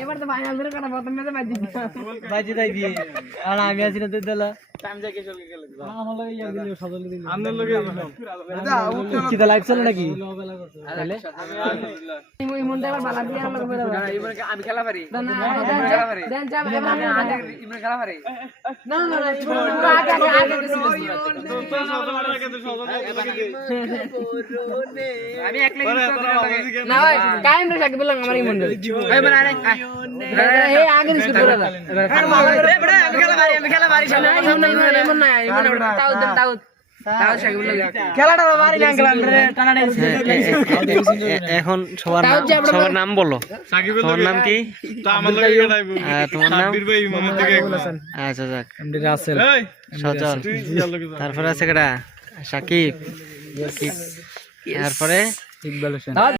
এবার তো ভাই আমাদের কাটা প্রথম ম্যাচে বাজি তাই দিয়ে আর আমি আছি না তুই দিলা টাইম যাকে সবকে গেল আমার লাগে ইয়া দিলে সজল দিলে আমনের লগে কি দা লাইভ চলে নাকি তাহলে আমি মন দেবার বালা দিয়ে আমার উপরে আমি খেলা পারি না না খেলা পারি দেন যাব আমি ইমন খেলা পারি না না আগে আমি এক লাগে না ভাই কাইম রে সাকিব বললাম আমার ইমন ভাই মানে এই আগে দিছি পুরো রে বড় আমি খেলা পারি ইমন না তাও সাকিব বললাম খেলাটা বাড়ি না গেলাম রে টানা এখন সবার নাম বলো তোমার নাম কি তো আমার লাগে এটাই বল তোমার নাম সাব্বির ভাই মোহাম্মদ থেকে আচ্ছা যাক এমডি রাসেল সজল তারপরে আছে কেডা সাকিব তারপরে ইকবাল হোসেন